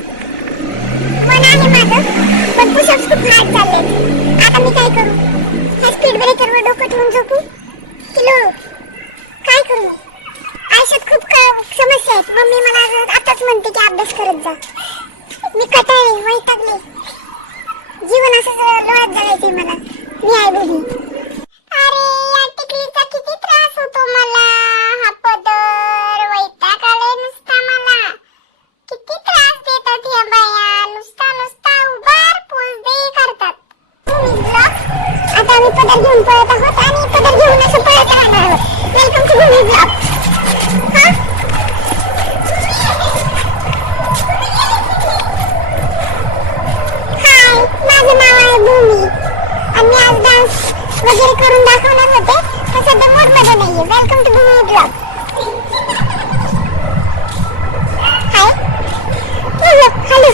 मन आहे माझं पण पुशअप्स खूप हार्ड चालले आता मी काय करू ह्या स्पीड ब्रेकरवर डोकं ठेवून झोपू की लोळू काय करू आयुष्यात खूप समस्या आहेत मम्मी मला. आताच म्हणते की अभ्यास करत जा मी कटाळले वैतागले जीवन असं लोळत जायचंय मला मी आहे बोली अरे या टिकलीचा किती त्रास होतो मला हा पदर वैताग आलाय नुसता मला किती त्रास देतात या बाया नुसता नुसता उभार पोच दे करतात भूमी ब्लॉग आता आम्ही पदर घेऊन पळत आहोत आणि पदर घेऊन असं पळत राहणार आहोत welcome to Bhumi blog hi माझं नाव आहे भूमी आणि आज डान्स वगैरे करून दाखवणार होते पण सध्या मूडमध्ये नाहीये welcome to Bhumi blog hi hello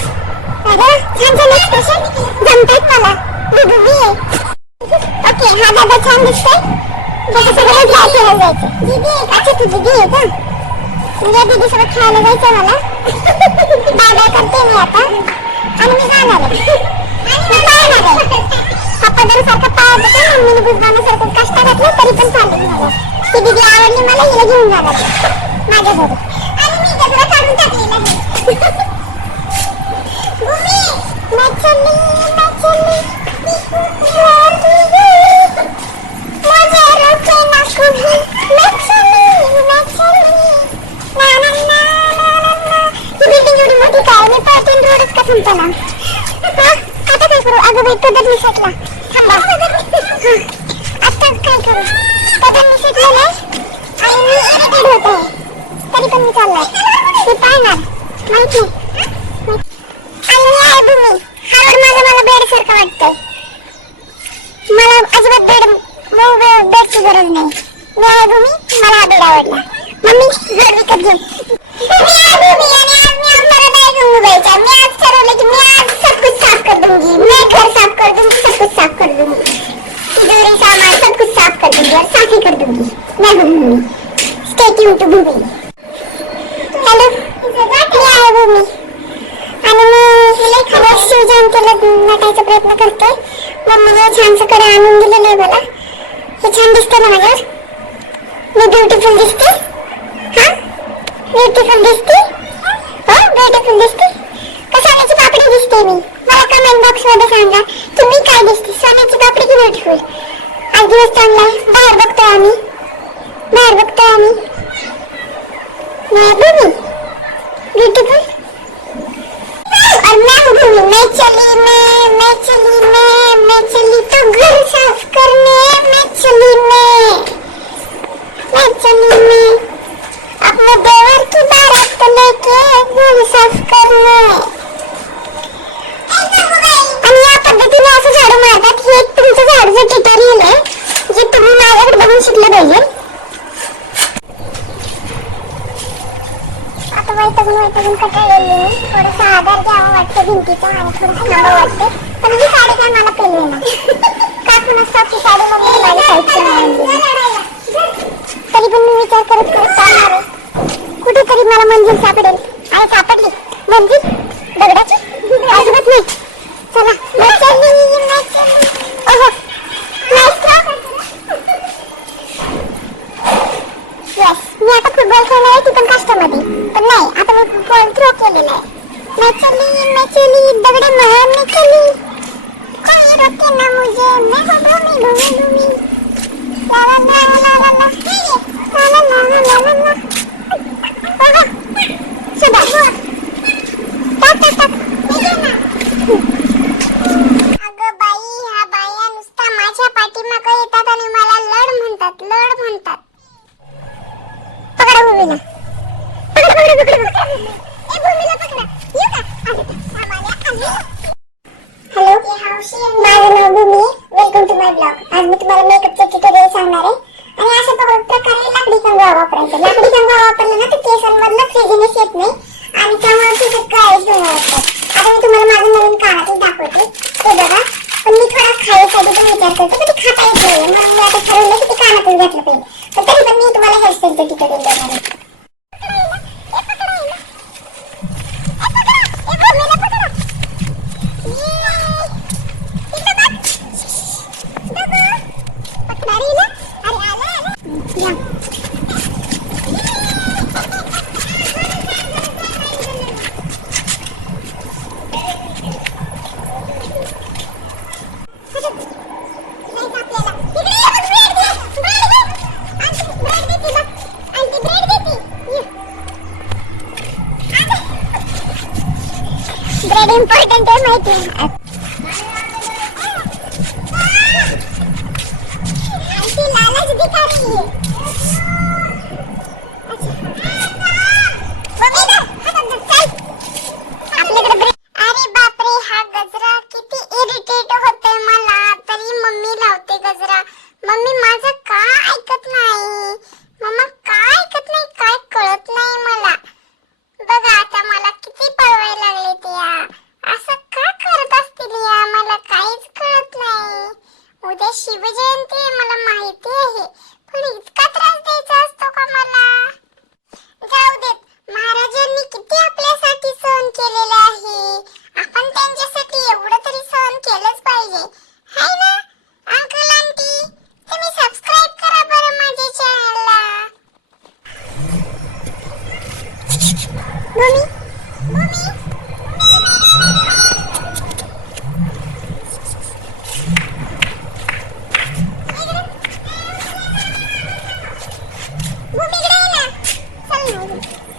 अरे छान छान एक्सप्रेशन जमतात मला जायचं. दीदी अच्छा तू दीदी आहे का? म्हणजे दीदी सोबत खेळायला जायचं मला. बाय बाय करते मी आता. आणि मी जाणार आहे. मी पाहणार आहे. हा सारखं पाहत होता मम्मीने बुजगावण्यासारखं कष्ट घातलं तरी पण चालेल मला ती दीदी आवडली मला हिला घेऊन जाणार माझ्या घरी. आणि मी गजरा काढून टाकलेलं आहे. भूमी मैं पळते आणि आता काय करू? अगं बाई पदर निसटला थांबा. आता काय करू? पदर निसटलेला आणि मी इरिटेट होत. आहे तरी पण मी चाललाय. ते पाहणार. माहिती? आणि मी आहे भूमी. हा माझा मला बेड सारखा वाटतंय. मला अजिबात बेड बेडची गरज नाही. मी आहे भूमी. मला हा बेड आवडला. मम्मी घर विकत घेऊ दूंगी कर दूंगी मैं stay tune to Bhumi hello मी आहे भूमी आणि मी हिला खरंच शिवजयंतीला केलं नटायचा प्रयत्न करते मम्मीने छानसं कडे आणून दिलेलं आहे मला हे छान दिसतं ना माझ्यावर मी ब्युटिफुल दिसते हा ब्युटिफुल दिसते हो ब्युटिफुल दिसते का सोन्याची पापडी दिसते मी मला कमेंट बॉक्समध्ये सांगा तुम्ही काय दिसते? सोन्याची पापडी की ब्युटिफुल दिवस चांगला आहे बाहेर बघतोय आम्ही बाहेर बघतोय आम्ही मैं भूमि ब्यूटीफुल और मैं हूँ भूमि मैं चली मैं मैं चली मैं मैं चली तो घर साफ करने मैं चली मैं मैं चली मैं अपने देवर की बारात लेके घर साफ करने आणि या पद्धतीने असं झाडू मारतात हे एक तुमचं झाडूचं ट्युटोरियल आहे जे तुम्ही माझ्याकडे बघून शिकलं पाहिजे आता वैतागून वैतागून कटाळलेली मी थोडासा आधार घ्यावा वाटतं भिंतीचा आणि थोडासा थांबावं वाटते पण ही साडी काय मला पेलवे ना का कुणाच ती साडी मग माझ्या साईडची नाही तरी पण मी विचार करत करत चालणार आहे कुठेतरी मला मंजिल सापडेल आणि सापडली मंजिल दगडाची अजिबात नाही चला मैं चली ओहो मी आता फुटबॉल खेळणार आहे ती पण कष्टामध्ये. पण नाही आता मी फुटबॉल थ्रो केलेला आहे. मैं चली मैं चली दगड़े मार में चली कोई रोके ना मुझे मैं हूँ भूमि भूमि भूमि ला ला ला ला ला ला ला ला ला ला ला ला ला सुबह हुआ टक टक टक अगं बाई ह्या बाया नुसता माझ्या पाठीमागं येतात आणि मला लड म्हणतात लड म्हणतात पकडा भूमीला पकडा पकडा पकडा पकडा ए भूमीला पकडा येऊ का आले, आले, आले. हॅलो माझं नाव Bhumi welcome to my blog आज मी तुम्हाला मेकअपचं ट्युटोरियल सांगणार आहे. hilang important, am I 妈咪，妈咪。Thank you.